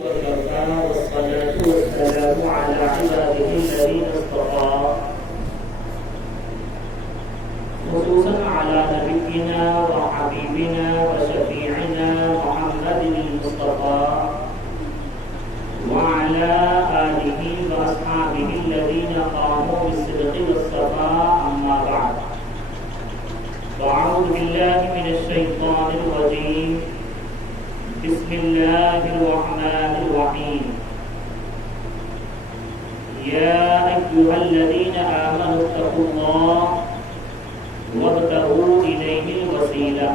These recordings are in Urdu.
والصلاة والسلام على عباده الذين اصطفى خصوصا على نبينا وحبيبنا وشفيعنا محمد المصطفى وعلى آله وأصحابه الذين قاموا بالصدق والصفاء. أما بعد، فأعوذ بالله من الشيطان الرجيم. بسم الله الرحمن الرحيم. يا أيها الذين آمنوا اتقوا الله وابتغوا إليه الوسيلة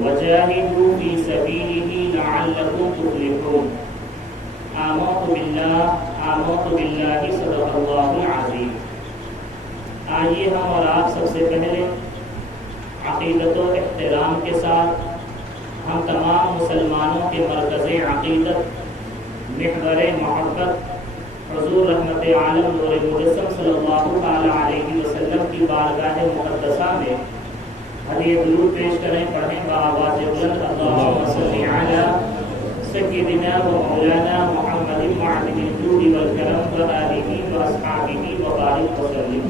وجاهدوا في سبيله لعلكم تفلحون. آمنت بالله صدق الله العظيم. آئیے ہم اور آپ سب سے پہلے عقیدت و احترام کے ساتھ ہم تمام مسلمانوں کے مرکز عقیدت محور محبت حضور رحمت عالم نور مجسم صلی اللہ تعالی علیہ وسلم کی بارگاہ مقدسہ میں ہدیہ درود پیش کریں، پڑھیں بآواز بلند اللہم صل علی سیدنا و مولانا محمد معدن الجود والکرم وآلہ واصحابہ وبارک وسلم.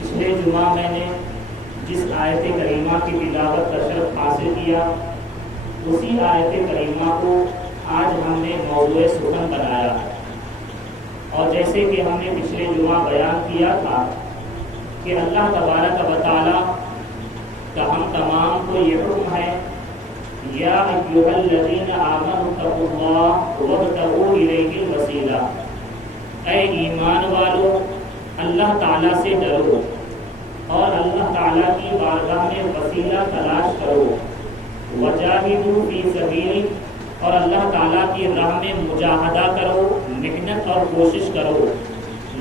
پچھلے جمعہ میں نے جس آیت کریمہ کی تلاوت کا شرف حاصل کیا، اسی آیت کریمہ کو آج ہم نے موضوع سخن بنایا ہے. اور جیسے کہ ہم نے پچھلے جمعہ بیان کیا تھا کہ اللہ تبارک و تعالی کا ہم تمام کو یہ حکم ہے، یا ایھا الذین آمنوا اتقوا اللہ وابتغوا الیہ الوسیلہ، اے ایمان والو اللہ تعالی سے ڈرو اور اللہ تعالیٰ کی بارگاہ میں وسیلہ تلاش کرو. وجاہدوا فی سبیلہ، اور اللہ تعالیٰ کی راہ میں مجاہدہ کرو، محنت اور کوشش کرو.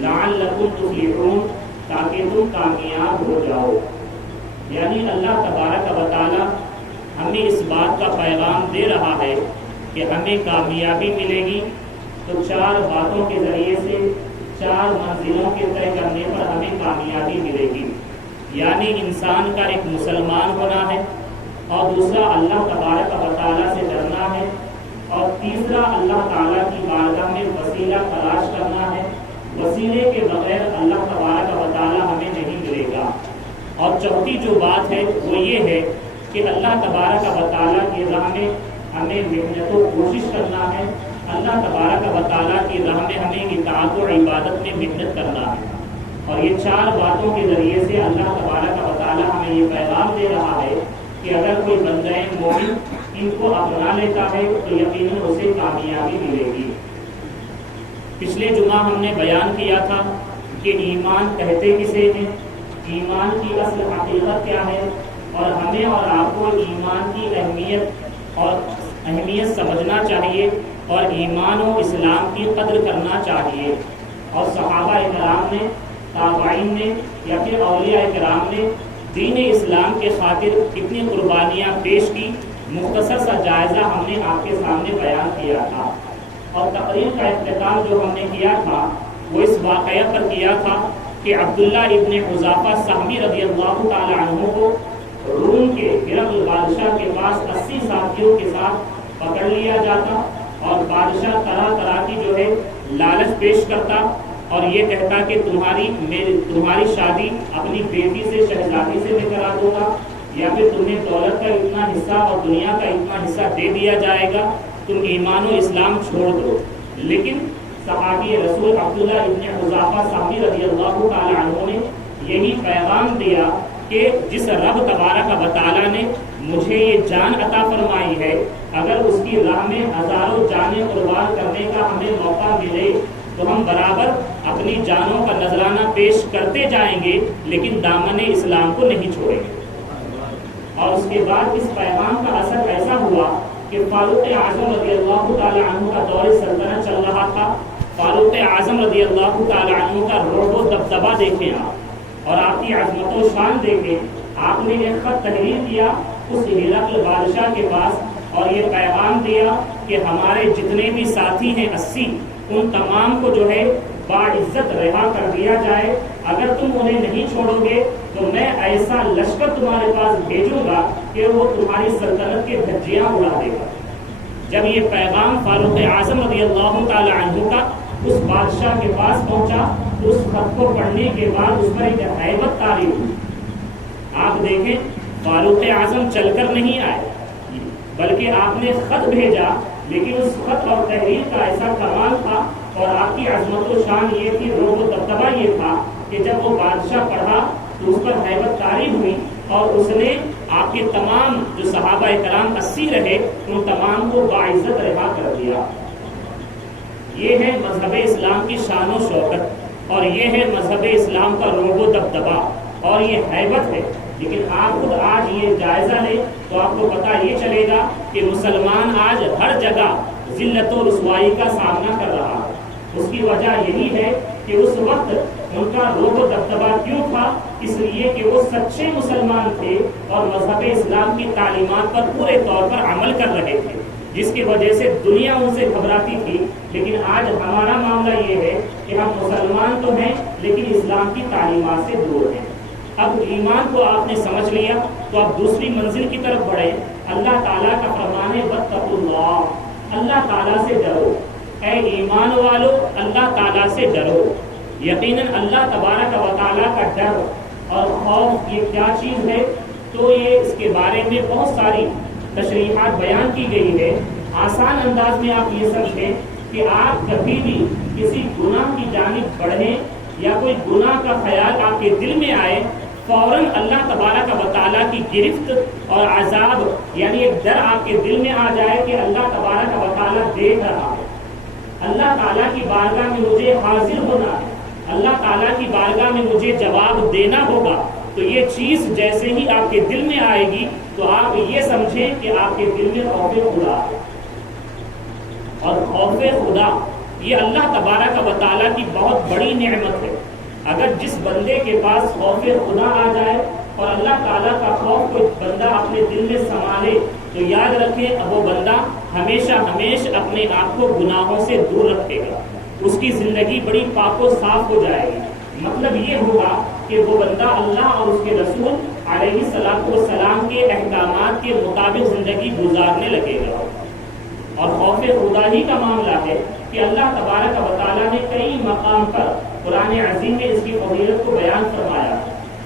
لعلکم تفلحون، تاکہ تم کامیاب ہو جاؤ. یعنی اللہ تبارک و تعالیٰ ہمیں اس بات کا پیغام دے رہا ہے کہ ہمیں کامیابی ملے گی تو 4 باتوں کے ذریعے سے 4 منزلوں کے طے کرنے پر ہمیں کامیابی ملے گی. یعنی انسان کا ایک مسلمان ہونا ہے، اور دوسرا اللہ تبارک و تعالیٰ سے ڈرنا ہے، اور تیسرا اللہ تعالیٰ کی بارگاہ میں وسیلہ تلاش کرنا ہے. وسیلے کے بغیر اللہ تبارک و تعالیٰ ہمیں نہیں ملے گا. اور چوتھی جو بات ہے وہ یہ ہے کہ اللہ تبارک و تعالیٰ کی راہ میں ہمیں محنت و کوشش کرنا ہے. اللہ تبارک و تعالیٰ کی راہ میں ہمیں اطاعت و عبادت میں محنت کرنا ہے. اور یہ 4 باتوں کے ذریعے سے اللہ تبارک و تعالیٰ ہمیں یہ پیغام دے رہا ہے کہ اگر کوئی بندہ مومن ان کو اپنا لیتا ہے تو یقیناً اسے کامیابی ملے گی. پچھلے جمعہ ہم نے بیان کیا تھا کہ ایمان کہتے کسے ہیں، ایمان کی اصل حقیقت کیا ہے، اور ہمیں اور آپ کو ایمان کی اہمیت سمجھنا چاہیے اور ایمان و اسلام کی قدر کرنا چاہیے. اور صحابہ کرام نے، تابعین نے یا پھر اولیاء کرام نے دین اسلام کے خاطر کتنی قربانیاں پیش کی، مختصر سا جائزہ ہم نے آپ کے سامنے بیان کیا تھا. اور تقریر کا اختتام جو ہم نے کیا تھا وہ اس واقعہ پر کیا تھا کہ عبداللہ ابن حذافہ سہمی رضی اللہ تعالی عنہ کو روم کے ہرقل بادشاہ کے پاس 80 ساتھیوں کے ساتھ پکڑ لیا جاتا، اور بادشاہ طرح طرح کی جو ہے لالچ پیش کرتا اور یہ کہتا کہ تمہاری شادی اپنی بیٹی سے، شہزادی سے میں کرا دوں گا، یا پھر تمہیں دولت کا اتنا حصہ اور دنیا کا اتنا حصہ دے دیا جائے گا، تم ایمان و اسلام چھوڑ دو. لیکن صحابی رسول عبداللہ ابن حذافہ سہمی رضی اللہ تعالی عنہ نے یہی پیغام دیا کہ جس رب تبارک و تعالیٰ نے مجھے یہ جان عطا فرمائی ہے، اگر اس کی راہ میں ہزاروں جانیں قربان کرنے کا ہمیں موقع ملے تو ہم برابر اپنی جانوں کا نذرانہ پیش کرتے جائیں گے، لیکن دامن اسلام کو نہیں چھوڑیں گے. اور اس کے بعد اس پیغام کا اثر ایسا ہوا کہ فاروق اعظم رضی اللہ تعالی عنہ کا دور سلطنت چل رہا تھا. فاروق اعظم رضی اللہ تعالی عنہ کا رعب و دبدبہ دیکھیں آپ، اور آپ کی عظمت و شان دیکھیں. آپ نے ایک خط تحریر کیا اس ہرقل بادشاہ کے پاس اور یہ پیغام دیا کہ ہمارے جتنے بھی ساتھی ہیں 80، ان تمام کو جو ہے باعزت رہا کر دیا جائے، اگر تم انہیں نہیں چھوڑو گے تو میں ایسا لشکر تمہارے پاس بھیجوں گا کہ وہ تمہاری سلطنت کے دھجیاں اڑا دے گا۔ جب یہ پیغام فاروق اعظم رضی اللہ تعالی عنہ کا اس بادشاہ کے پاس پہنچا تو اس خط کو پڑھنے کے بعد اس پر ایک ہیبت طاری ہوئی۔ آپ دیکھیں، فاروق اعظم چل کر نہیں آئے بلکہ آپ نے خط بھیجا، لیکن اس خط اور تحریر کا ایسا کمال تھا اور آپ کی عظمت و شان یہ تھی، رعب و دبدبہ یہ تھا کہ جب وہ بادشاہ پڑھا تو اس پر ہیبت طاری ہوئی اور اس نے آپ کے تمام جو صحابہ کرام 80 رہے ان تمام کو باعزت رہا کر دیا۔ یہ ہے مذہب اسلام کی شان و شوکت، اور یہ ہے مذہب اسلام کا رعب و دبدبہ، اور یہ ہیبت ہے۔ لیکن آپ خود آج یہ جائزہ لیں تو آپ کو پتہ یہ چلے گا کہ مسلمان آج ہر جگہ ذلت و رسوائی کا سامنا کر رہا ہے۔ اس کی وجہ یہی ہے کہ اس وقت ان کا رعب و دبدبہ کیوں تھا؟ اس لیے کہ وہ سچے مسلمان تھے اور مذہب اسلام کی تعلیمات پر پورے طور پر عمل کر رہے تھے، جس کی وجہ سے دنیا ان سے گھبراتی تھی۔ لیکن آج ہمارا معاملہ یہ ہے کہ ہم مسلمان تو ہیں لیکن اسلام کی تعلیمات سے دور ہیں۔ اب ایمان کو آپ نے سمجھ لیا تو آپ دوسری منزل کی طرف بڑھیں۔ اللہ تعالیٰ کا فرمان ہے واتقوا اللہ، اللہ تعالیٰ سے ڈرو۔ اے ایمان والو، اللہ تعالیٰ سے ڈرو۔ یقیناً اللہ تبارک و تعالیٰ کا ڈر اور خوف یہ کیا چیز ہے، تو یہ اس کے بارے میں بہت ساری تشریحات بیان کی گئی ہے۔ آسان انداز میں آپ یہ سمجھیں کہ آپ کبھی بھی کسی گناہ کی جانب بڑھیں یا کوئی گناہ کا خیال آپ کے دل میں آئے، فوراً اللہ تبارک و تعالیٰ کی گرفت اور عذاب یعنی ایک ڈر آپ کے دل میں آ جائے کہ اللہ تبارک و تعالیٰ دیکھ رہا ہے، اللہ تعالیٰ کی بارگاہ میں مجھے حاضر ہونا ہے، اللہ تعالیٰ کی بارگاہ میں مجھے جواب دینا ہوگا۔ تو یہ چیز جیسے ہی آپ کے دل میں آئے گی تو آپ یہ سمجھیں کہ آپ کے دل میں خوف خدا ہے، اور خوف خدا یہ اللہ تبارک و تعالیٰ کی بہت بڑی نعمت ہے۔ اگر جس بندے کے پاس خوف خدا آ جائے اور اللہ تعالیٰ کا خوف کوئی بندہ اپنے دل میں سنبھالے تو یاد رکھیں اب وہ بندہ ہمیشہ اپنے آپ کو گناہوں سے دور رکھے گا، اس کی زندگی بڑی پاک و صاف ہو جائے گی۔ مطلب یہ ہوگا کہ وہ بندہ اللہ اور اس کے رسول علیہ الصلوۃ والسلام کے احکامات کے مطابق زندگی گزارنے لگے گا۔ اور خوف خدا ہی کا معاملہ ہے کہ اللہ تبارک و تعالیٰ نے کئی مقام پر قرآن عظیم میں اس کی فضیلت کو بیان فرمایا۔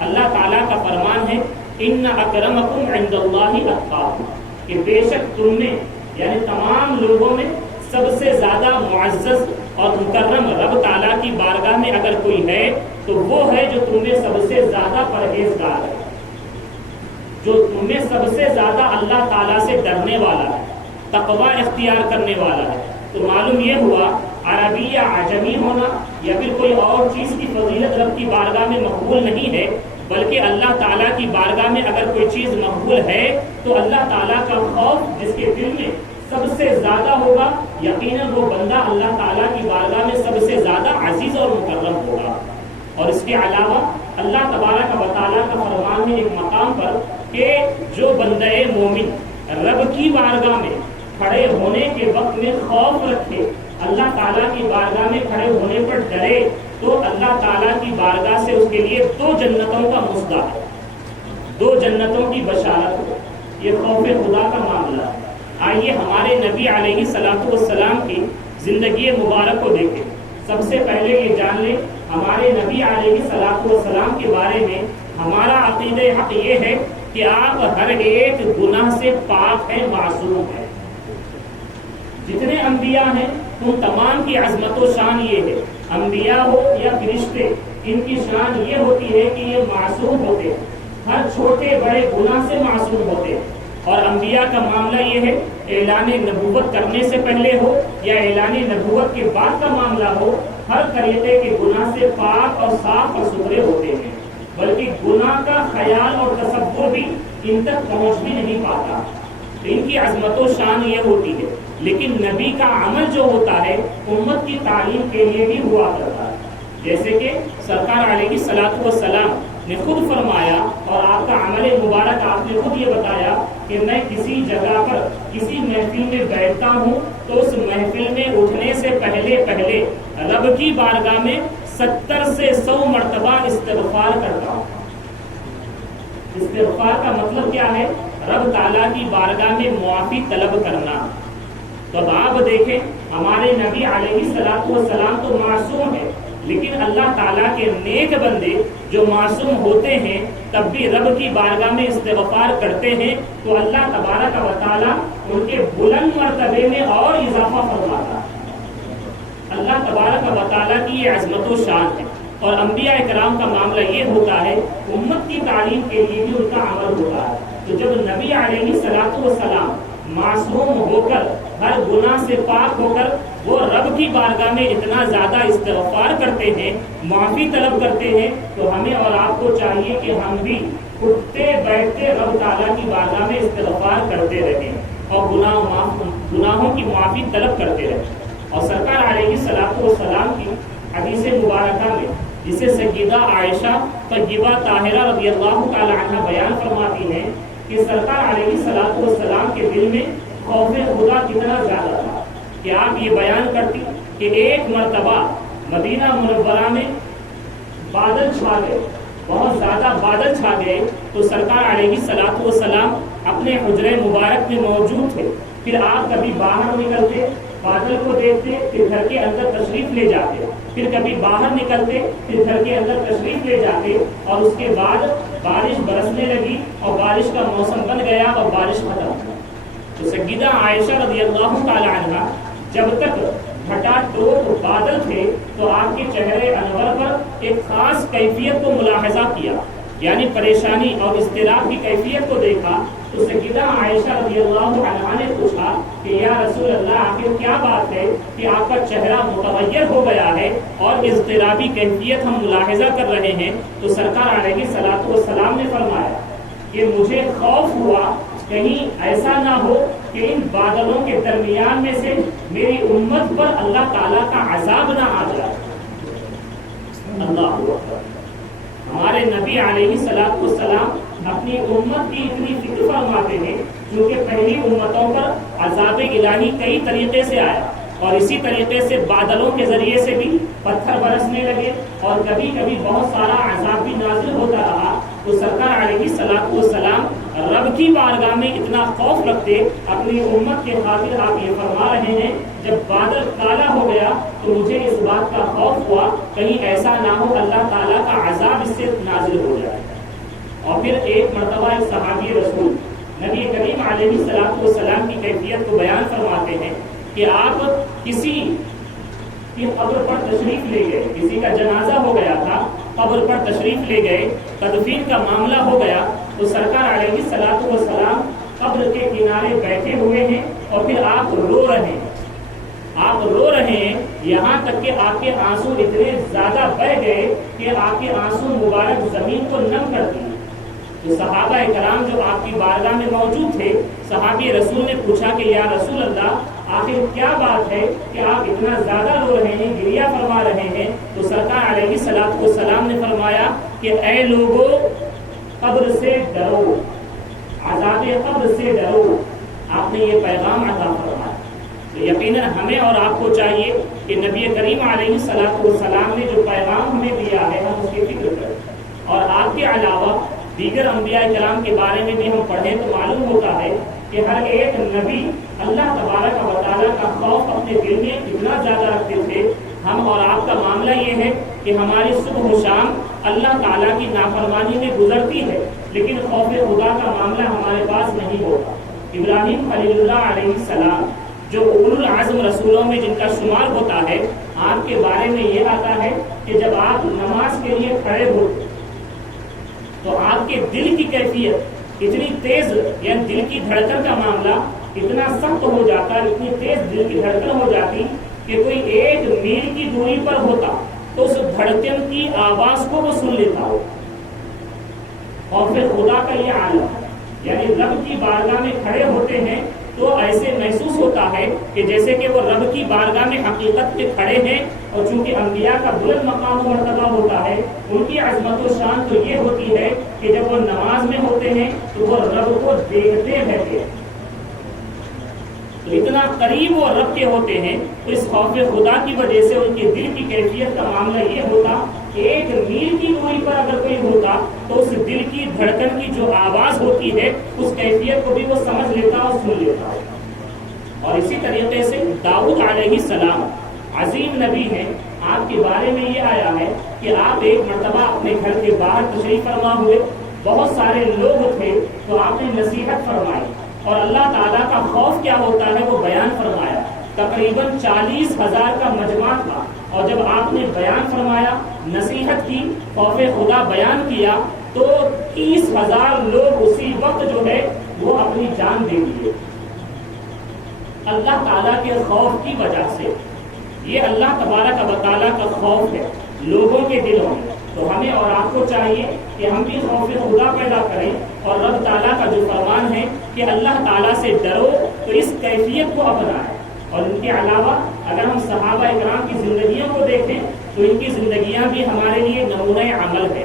اللہ تعالیٰ کا فرمان ہے ان اکرمکم عند اللہ اتقاکم، کہ بے شک تم میں یعنی تمام لوگوں میں سب سے زیادہ معزز اور مکرم رب تعالیٰ کی بارگاہ میں اگر کوئی ہے تو وہ ہے جو تم میں سب سے زیادہ پرہیزگار ہے، جو تم میں سب سے زیادہ اللہ تعالیٰ سے ڈرنے والا ہے، تقوی اختیار کرنے والا ہے۔ تو معلوم یہ ہوا عربی یا عجمی ہونا یا پھر کوئی اور چیز کی فضیلت رب کی بارگاہ میں مقبول نہیں ہے، بلکہ اللہ تعالیٰ کی بارگاہ میں اگر کوئی چیز مقبول ہے تو اللہ تعالیٰ کا خوف جس کے دل میں سب سے زیادہ ہوگا، یقیناً وہ بندہ اللہ تعالیٰ کی بارگاہ میں سب سے زیادہ عزیز اور مکرم ہوگا۔ اور اس کے علاوہ اللہ تبارک و تعالیٰ کا فرمان ہے ایک مقام پر کہ جو بندہ مومن رب کی بارگاہ میں کھڑے ہونے کے وقت میں خوف رکھے، اللہ تعالیٰ کی بارگاہ میں کھڑے ہونے پر ڈرے، تو اللہ تعالیٰ کی بارگاہ سے اس کے لیے 2 جنتوں کا مصدع ہے، 2 جنتوں کی بشارت ہے۔ یہ خوف خدا کا معاملہ ہے۔ آئیے ہمارے نبی علیہ الصلوۃ والسلام کی زندگی مبارک کو دیکھیں۔ سب سے پہلے یہ جان لیں ہمارے نبی علیہ الصلوۃ والسلام کے بارے میں ہمارا عقیدہ حق یہ ہے کہ آپ ہر ایک گناہ سے پاک ہیں، معصوم ہیں۔ جتنے انبیاء ہیں ان تمام کی عظمت و شان یہ ہے، انبیاء ہو یا فرشتے، ان کی شان یہ ہوتی ہے کہ یہ معصوم ہوتے ہیں، ہر چھوٹے بڑے گناہ سے معصوم ہوتے ہیں۔ اور انبیاء کا معاملہ یہ ہے اعلان نبوت کرنے سے پہلے ہو یا اعلان نبوت کے بعد کا معاملہ ہو، ہر طریقے کے گناہ سے پاک اور صاف اور ستھرے ہوتے ہیں، بلکہ گناہ کا خیال اور تصور بھی ان تک پہنچ بھی نہیں پاتا۔ ان کی عظمت و شان یہ ہوتی ہے، لیکن نبی کا عمل جو ہوتا ہے امت کی تعلیم کے لیے بھی ہوا کرتا ہے۔ جیسے کہ سرکار علیہ الصلوۃ والسلام نے خود فرمایا اور آپ کا عمل مبارک آپ نے خود یہ بتایا کہ میں کسی جگہ پر کسی محفل میں بیٹھتا ہوں تو اس محفل میں اٹھنے سے پہلے رب کی بارگاہ میں 70 سے 100 مرتبہ استغفار کرتا ہوں۔ استغفار کا مطلب کیا ہے؟ رب تعالیٰ کی بارگاہ میں معافی طلب کرنا۔ تو اب آپ دیکھیں ہمارے نبی علیہ الصلوۃ والسلام تو معصوم ہے، لیکن اللہ تعالیٰ کے نیک بندے جو معصوم ہوتے ہیں تب بھی رب کی بارگاہ میں استغفار کرتے ہیں تو اللہ تبارک و تعالیٰ ان کے بلند مرتبے میں اور اضافہ فرماتا ہے۔ اللہ تبارک و تعالیٰ کی یہ عظمت و شان ہے۔ اور انبیاء کرام کا معاملہ یہ ہوتا ہے، امت کی تعلیم کے لیے بھی ان کا عمل ہوتا ہے۔ تو جب نبی علیہ الصلوۃ والسلام معصوم ہو کر ہر گناہ سے پاک ہو کر وہ رب کی بارگاہ میں اتنا زیادہ استغفار کرتے ہیں، معافی طلب کرتے ہیں، تو ہمیں اور آپ کو چاہیے کہ ہم بھی اٹھتے بیٹھتے رب تعالیٰ کی بارگاہ میں استغفار کرتے رہیں اور گناہوں کی معافی طلب کرتے رہیں۔ اور سرکار علیہ الصلوۃ والسلام کی حدیث مبارکہ میں جسے سیدہ عائشہ طیبہ طاہرہ رضی اللہ تعالی عنہ بیان فرماتی ہیں کہ سرکار علیہ الصلوۃ والسلام کے دل میں خوف خدا کتنا زیادہ تھا کہ آپ یہ بیان کرتی کہ ایک مرتبہ مدینہ منورہ میں بادل چھا گئے، بہت زیادہ بادل چھا گئے، تو سرکار علیہ الصلوۃ والسلام اپنے حجرے مبارک میں موجود تھے۔ پھر آپ کبھی باہر نکلتے، بادل کو دیکھتے، پھر گھر کے اندر تشریف لے جاتے، پھر کبھی باہر نکلتے، پھر گھر کے اندر تشریف لے جاتے، اور اس کے بعد بارش برسنے لگی اور بارش کا موسم بن گیا اور بارش ختم ہو۔ تو سیدہ عائشہ رضی اللہ تعالی عنہ جب تک گھٹا ٹوٹ بادل تھے تو آپ کے چہرے انور پر ایک خاص کیفیت کو ملاحظہ کیا، یعنی پریشانی اور اضطراب کی کیفیت کو دیکھا۔ تو سیدہ عائشہ رضی اللہ عنہا نے پوچھا کہ یا رسول اللہ آخر کیا بات ہے کہ آپ کا چہرہ متغیر ہو گیا ہے اور اضطرابی کیفیت ہم ملاحظہ کر رہے ہیں؟ تو سرکار علیہ الصلوۃ والسلام نے فرمایا کہ مجھے خوف ہوا کہیں ایسا نہ ہو کہ ان بادلوں کے درمیان میں سے میری امت پر اللہ تعالیٰ کا عذاب نہ آ جائے۔ اللہ اکبر۔ ہمارے نبی علیہ الصلوۃ والسلام اپنی امت کی اتنی فکر فرماتے ہیں کیونکہ پہلی امتوں پر عذاب الہی کئی طریقے سے آیا، اور اسی طریقے سے بادلوں کے ذریعے سے بھی پتھر برسنے لگے اور کبھی کبھی بہت سارا عذاب بھی نازل ہوتا رہا۔ تو سرکار علیہ الصلوۃ والسلام رب کی بارگاہ میں اتنا خوف رکھتے، اپنی امت کے خاطر آپ یہ فرما رہے ہیں جب بادل کالا ہو گیا تو مجھے اس بات کا خوف ہوا کہیں ایسا نہ ہو اللہ تعالیٰ کا عذاب اس سے نازل ہو جائے۔ اور پھر ایک مرتبہ ایک صحابی رسول نبی کریم علیہ الصلوۃ والسلام کی کیفیت کو بیان فرماتے ہیں کہ آپ کسی کی قبر پر تشریف لے گئے، کسی کا جنازہ ہو گیا تھا، قبر پر تشریف لے گئے، تدفین کا معاملہ ہو گیا، تو سرکار علیہ الصلوۃ والسلام قبر کے کنارے بیٹھے ہوئے ہیں اور پھر آپ رو رہے ہیں، آپ رو رہے ہیں، یہاں تک کہ آپ کے آنسو اتنے زیادہ بہہ گئے کہ آپ کے آنسو مبارک زمین کو نم کر دیے۔ تو صحابہ کرام جو آپ کی بارگاہ میں موجود تھے، صحابی رسول نے پوچھا کہ یا رسول اللہ آخر کیا بات ہے کہ آپ اتنا زیادہ رو رہے ہیں، گریہ فرما رہے ہیں؟ تو سرکار علیہ الصلوۃ والسلام نے فرمایا کہ اے لوگو قبر سے ڈرو، عذاب قبر سے ڈرو۔ آپ نے یہ پیغام عطا فرمایا۔ تو یقیناً ہمیں اور آپ کو چاہیے کہ نبی کریم علیہ الصلوۃ والسلام نے جو پیغام ہمیں دیا ہے ہم اس کی فکر کریں، اور آپ کے علاوہ دیگر انبیاء کرام کے بارے میں بھی ہم پڑھیں تو معلوم ہوتا ہے کہ ہر ایک نبی اللہ تبارک و تعالیٰ کا خوف اپنے دل میں اتنا زیادہ رکھتے تھے۔ ہم اور آپ کا معاملہ یہ ہے کہ ہماری صبح و شام اللہ تعالیٰ کی نافرمانی میں گزرتی ہے، لیکن خوف خدا کا معاملہ ہمارے پاس نہیں ہوتا۔ ابراہیم خلیل اللہ علیہ السلام جو اولو العزم رسولوں میں جن کا شمار ہوتا ہے، آپ کے بارے میں یہ آتا ہے کہ جب آپ نماز کے لیے کھڑے ہوتے تو آپ کے دل کی کیفیت اتنی تیز، یعنی دل کی دھڑکن کا معاملہ اتنا سخت ہو جاتا، اتنی تیز دل کی دھڑکن ہو جاتی کہ کوئی 1 میل کی دوری پر ہوتا تو اس دھڑکن کی آواز کو وہ سن لیتا ہو۔ اور پھر خدا کا یہ عالم، یعنی رب کی بارگاہ میں کھڑے ہوتے ہیں تو ایسے محسوس ہوتا ہے کہ جیسے کہ وہ رب کی بارگاہ میں حقیقت میں کھڑے ہیں، اور چونکہ انبیاء کا بلند مقام و مرتبہ ہوتا ہے، ان کی عظمت و شان تو یہ ہوتی ہے کہ جب وہ نماز میں ہوتے ہیں تو وہ رب کو دیکھتے رہتے ہیں، تو اتنا قریب وہ رب کے ہوتے ہیں، تو اس خوف خدا کی وجہ سے ان کے دل کی کیفیت کا معاملہ یہ ہوتا کہ 1 میل کی دوری پر اگر کوئی ہوتا تو اس دل کی دھڑکن کی جو آواز ہوتی ہے اس کیفیت کو بھی وہ سمجھ لیتا اور سن لیتا۔ اور اسی طریقے سے داؤد علیہ السلام عظیم نبی ہیں، آپ کے بارے میں یہ آیا ہے کہ آپ ایک مرتبہ اپنے گھر کے باہر تشریف فرما ہوئے، بہت سارے لوگ تھے، تو آپ نے نصیحت فرمائی اور اللہ تعالیٰ کا خوف کیا ہوتا ہے وہ بیان فرمایا۔ تقریباً 40,000 کا مجمع تھا، اور جب آپ نے بیان فرمایا، نصیحت کی، خوف خدا بیان کیا، تو 30,000 لوگ اسی وقت جو ہے وہ اپنی جان دے دیے اللہ تعالیٰ کے خوف کی وجہ سے۔ یہ اللہ تبارک و تعالیٰ کا خوف ہے لوگوں کے دلوں میں، تو ہمیں اور آپ کو چاہیے کہ ہم بھی خوف خدا پیدا کریں، اور رب تعالیٰ کا جو فرمان ہے کہ اللہ تعالیٰ سے ڈرو، تو اس کیفیت کو اپنائیں۔ اور ان کے علاوہ اگر ہم صحابہ اکرام کی زندگیوں کو دیکھیں تو ان کی زندگیاں بھی ہمارے لیے نمونہ عمل ہے۔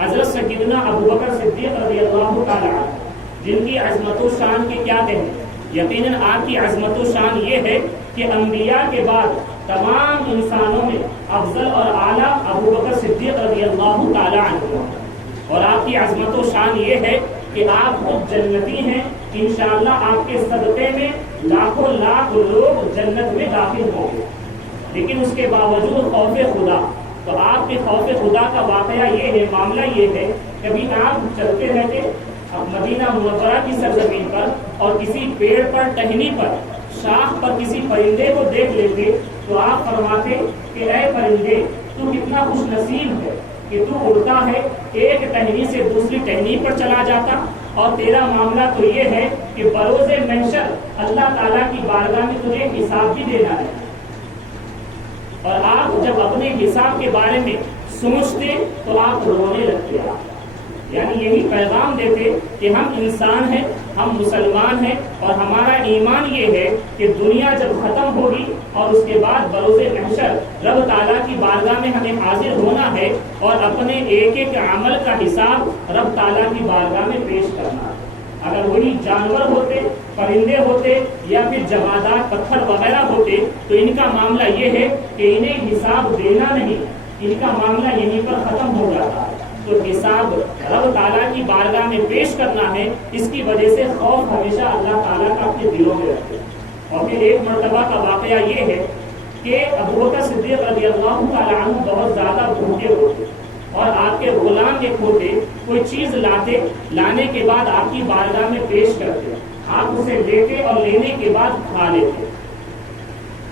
حضرت سیدنا ابوبکر صدیق رضی اللہ تعالیٰ عنہ، جن کی عظمت و شان کے کیا کہیں، یقیناً آپ کی عظمت و شان یہ ہے کہ انبیاء کے بعد تمام انسانوں میں افضل اور اعلیٰ ابوبکر صدیق رضی اللہ تعالیٰ عنہ، اور آپ کی عظمت و شان یہ ہے کہ آپ خود جنتی ہیں، انشاءاللہ آپ کے صدقے میں لاکھوں لاکھ لوگ جنت میں داخل ہوں گے، لیکن اس کے باوجود خوف خدا۔ تو آپ کے خوف خدا کا واقعہ یہ ہے، معاملہ یہ ہے، کبھی آپ چلتے رہتے مدینہ منورہ کی سرزمین پر اور کسی پیڑ پر ٹہنی پر شاخ پر کسی پرندے کو دیکھ لیتے تو آپ فرماتے کہ اے پرندے، تو کتنا خوش نصیب ہے کہ تو اڑتا ہے، ایک ٹہنی سے دوسری ٹہنی پر چلا جاتا، اور تیرا معاملہ تو یہ ہے کہ بروز محشر اللہ تعالیٰ کی بارگاہ میں تجھے حساب بھی دینا ہے۔ اور آپ جب اپنے حساب کے بارے میں سوچتے تو آپ رونے لگتے، یعنی یہی پیغام دیتے کہ ہم انسان ہیں، ہم مسلمان ہیں، اور ہمارا ایمان یہ ہے کہ دنیا جب ختم ہوگی اور اس کے بعد بروز محشر رب تعالیٰ کی بارگاہ میں ہمیں حاضر ہونا ہے، اور اپنے ایک ایک عمل کا حساب رب تعالیٰ کی بارگاہ میں پیش کرنا ہے۔ اگر وہی جانور ہوتے، پرندے ہوتے، یا پھر جمادات پتھر وغیرہ ہوتے تو ان کا معاملہ یہ ہے کہ انہیں حساب دینا نہیں، ان کا معاملہ یہیں پر ختم ہو جاتا ہے۔ تو حساب رب تعالیٰ کی بارگاہ میں پیش کرنا ہے، اس کی وجہ سے خوف ہمیشہ اللہ تعالیٰ کا اپنے دلوں میں رکھے۔ اور پھر ایک مرتبہ کا واقعہ یہ ہے کہ ابوبکر صدیق رضی اللہ تعالیٰ عنہ بہت زیادہ بھوکے ہوتے، اور آپ کے غلام ایک ہوتے، کوئی چیز لانے کے بعد آپ کی بارگاہ میں پیش کرتے، آپ اسے لیتے اور لینے کے بعد کھا لیتے،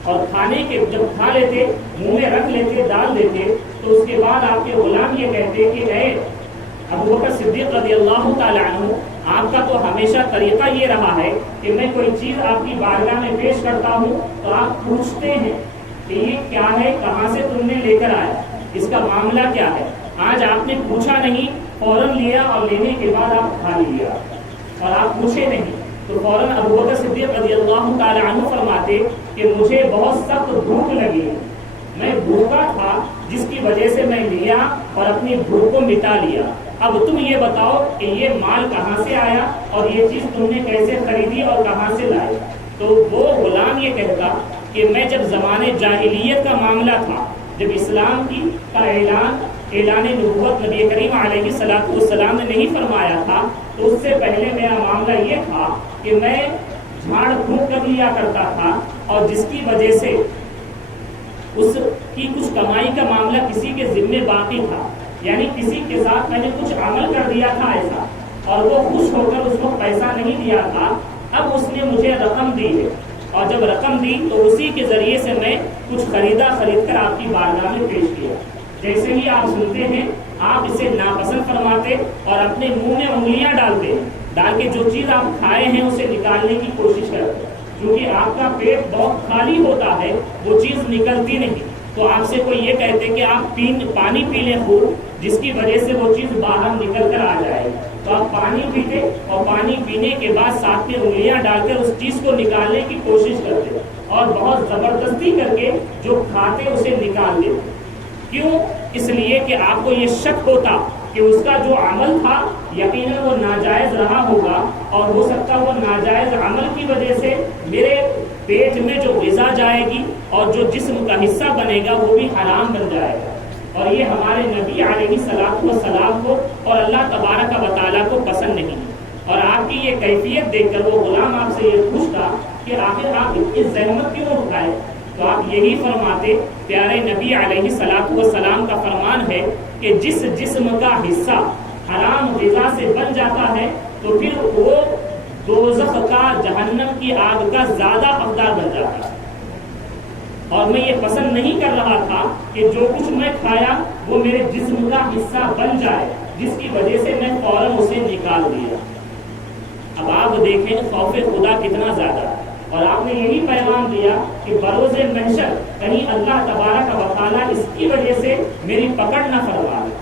اور کھانے کے جب کھا لیتے منہ میں رکھ لیتے، ڈال دیتے، تو اس کے بعد آپ کے غلام یہ کہتے کہ اے ابوبکر صدیق رضی اللہ تعالیٰ عنہ، آپ کا تو ہمیشہ طریقہ یہ رہا ہے کہ میں کوئی چیز آپ کی بارگاہ میں پیش کرتا ہوں تو آپ پوچھتے ہیں کہ یہ کیا ہے، کہاں سے تم نے لے کر آیا، اس کا معاملہ کیا ہے۔ آج آپ نے پوچھا نہیں، فوراً لیا اور لینے کے بعد آپ کھا لیا، اور آپ پوچھے نہیں، تو فوراً ابوبکر صدیق رضی اللہ تعالیٰ عنہ فرماتے کہ مجھے بہت سخت بھوک لگی، میں بھوکا تھا، جس کی وجہ سے میں لیا اور اپنی بھوک کو مٹا لیا۔ اب تم یہ بتاؤ کہ یہ مال کہاں سے آیا اور یہ چیز تم نے کیسے خریدی اور کہاں سے لائی۔ تو وہ غلام یہ کہتا کہ میں جب زمانے جاہلیت کا معاملہ تھا، جب اسلام کا اعلان نبوت نبی کریم علیہ السلام نے نہیں فرمایا تھا، تو اس سے پہلے میرا معاملہ یہ تھا کہ میں جھاڑ پھونک کر لیا کرتا تھا، اور جس کی وجہ سے اس کی کچھ کمائی کا معاملہ کسی کے ذمے باقی تھا، یعنی کسی کے ساتھ میں نے کچھ عمل کر دیا تھا ایسا، اور وہ خوش ہو کر اس کو پیسہ نہیں دیا تھا، اب اس نے مجھے رقم دی ہے، اور جب رقم دی تو اسی کے ذریعے سے میں کچھ خرید کر آپ کی بارگاہ میں پیش کیا۔ جیسے ہی آپ سنتے ہیں آپ اسے ناپسند فرماتے اور اپنے منہ میں انگلیاں ڈال کے جو چیز آپ کھائے ہیں اسے نکالنے کی کوشش کرتے، کیونکہ آپ کا پیٹ بہت خالی ہوتا ہے، وہ چیز نکلتی نہیں، تو آپ سے کوئی یہ کہتے کہ آپ پانی پی لیں خوب، جس کی وجہ سے وہ چیز باہر نکل کر آ جائے، تو آپ پانی پیتے اور پانی پینے کے بعد ساتھ میں انگلیاں ڈال کر اس چیز کو نکالنے کی کوشش کرتے اور بہت زبردستی کر کے جو کھاتے اسے نکال دیتے. کیوں؟ اس لیے کہ آپ کو یہ شک ہوتا کہ اس کا جو عمل تھا یقیناً وہ ناجائز رہا ہوگا اور ہو سکتا وہ ناجائز عمل کی وجہ سے میرے پیٹ میں جو غذا جائے گی اور جو جسم کا حصہ بنے گا وہ بھی حرام بن جائے گا. اور یہ ہمارے نبی علیہ السلام کو اور اللہ تبارک و تعالیٰ کو پسند نہیں. اور آپ کی یہ کیفیت دیکھ کر وہ غلام آپ سے یہ پوچھتا کہ آخر آپ اتنی زحمت کیوں اٹھائے؟ تو آپ یہی فرماتے. پیارے نبی علیہ السلام کا فرمان ہے کہ جس جسم کا حصہ حرام غذا سے بن جاتا ہے تو پھر وہ دوزخ کا، جہنم کی آگ کا زیادہ حقدار بن جاتا ہے. اور میں یہ پسند نہیں کر رہا تھا کہ جو کچھ میں کھایا وہ میرے جسم کا حصہ بن جائے، جس کی وجہ سے میں فوراً اسے نکال دیا. اب آپ دیکھیں خوف خدا کتنا زیادہ ہے. اور آپ نے یہی پیغام دیا کہ بروز محشر کہیں اللہ تبارک و تعالیٰ اس کی وجہ سے میری پکڑ نہ فرما لے.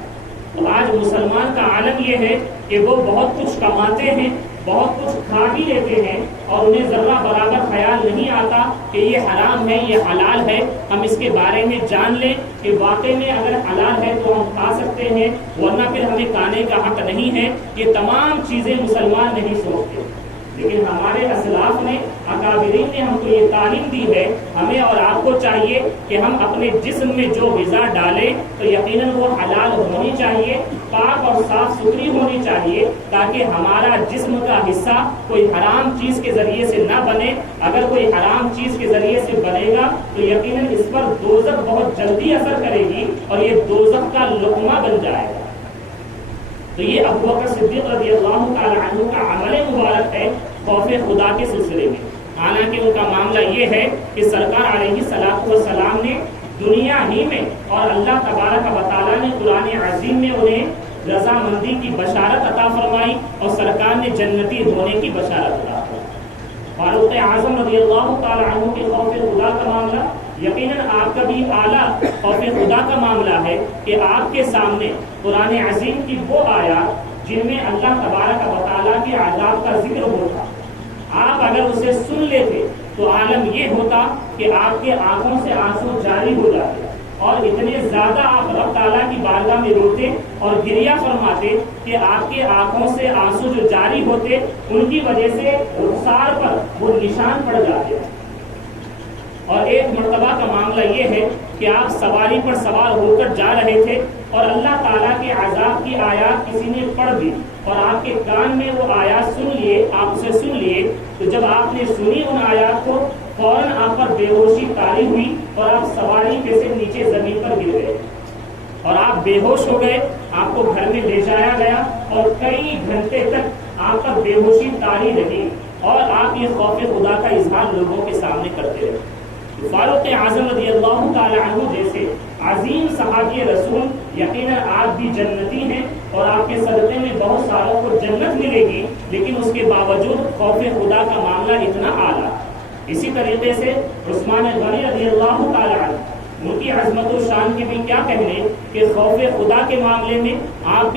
تو آج مسلمان کا عالم یہ ہے کہ وہ بہت کچھ کماتے ہیں، بہت کچھ کھا بھی لیتے ہیں اور انہیں ذرہ برابر خیال نہیں آتا کہ یہ حرام ہے، یہ حلال ہے. ہم اس کے بارے میں جان لیں کہ واقعی میں اگر حلال ہے تو ہم کھا سکتے ہیں، ورنہ پھر ہمیں کھانے کا حق نہیں ہے. یہ تمام چیزیں مسلمان نہیں سوچتے. لیکن ہمارے اسلاف نے، اکابرین نے ہم کو یہ تعلیم دی ہے. ہمیں اور آپ کو چاہیے کہ ہم اپنے جسم میں جو غذا ڈالیں تو یقیناً وہ حلال ہونی چاہیے، پاک اور صاف ستھری ہونی چاہیے، تاکہ ہمارا جسم کا حصہ کوئی حرام چیز کے ذریعے سے نہ بنے. اگر کوئی حرام چیز کے ذریعے سے بنے گا تو یقیناً اس پر دوزخ بہت جلدی اثر کرے گی اور یہ دوزخ کا لقمہ بن جائے گا. تو یہ ابو بکر صدیق رضی اللہ تعالی عنہ کا عمل مبارک ہے خوف خدا کے سلسلے میں. حالانکہ ان کا معاملہ یہ ہے کہ سرکار علیہ السلام نے دنیا ہی میں اور اللہ تبارک و تعالیٰ نے قرآن عظیم میں انہیں رضامندی کی بشارت عطا فرمائی اور سرکار نے جنتی ہونے کی بشارت عطا فرمائی. فاروق اعظم رضی اللہ تعالی عنہ کے خوف خدا کا معاملہ یقیناً آپ کا بھی اعلیٰ خوف خدا کا معاملہ ہے کہ آپ کے سامنے قرآن عظیم کی وہ آیات جن میں اللہ تبارک و تعالیٰ کے عذاب کا ذکر ہوتا، آپ اگر اسے سن لیتے تو عالم یہ ہوتا کہ آپ کے آنکھوں سے آنسو جاری ہو جاتے اور اتنے زیادہ آپ رب تعالیٰ کی بارگاہ میں روتے اور گریہ فرماتے کہ آپ کے آنکھوں سے آنسو جو جاری ہوتے ان کی وجہ سے رخسار پر وہ نشان پڑ جاتے. اور ایک مرتبہ کا معاملہ یہ ہے کہ آپ سواری پر سوار ہو کر جا رہے تھے اور اللہ تعالیٰ کے عذاب کی آیات کسی نے پڑھ دی اور آپ کے کان میں وہ آیات سن لیے، آپ اسے سن لیے. تو جب آپ نے سنی ان آیات کو فوراً آپ پر بے ہوشی طاری ہوئی اور آپ سواری پہ سے نیچے زمین پر گر گئے اور آپ بے ہوش ہو گئے. آپ کو گھر میں لے جایا گیا اور کئی گھنٹے تک آپ پر بے ہوشی طاری رہی اور آپ یہ خوف خدا کا اظہار لوگوں کے سامنے کرتے رہے. فاروق اعظم رضی اللہ تعالی عنہ جیسے عظیم صحابی رسول یقیناً آپ بھی جنتی ہیں اور آپ کے صدقے میں بہت ساروں کو جنت ملے گی، لیکن اس کے باوجود خوف خدا کا معاملہ اتنا اعلیٰ. اسی طریقے سے عثمان غنی رضی اللہ تعالی عنہ، ان کی عظمت و شان کے بھی کیا کہنے کہ خوف خدا کے معاملے میں آپ بھی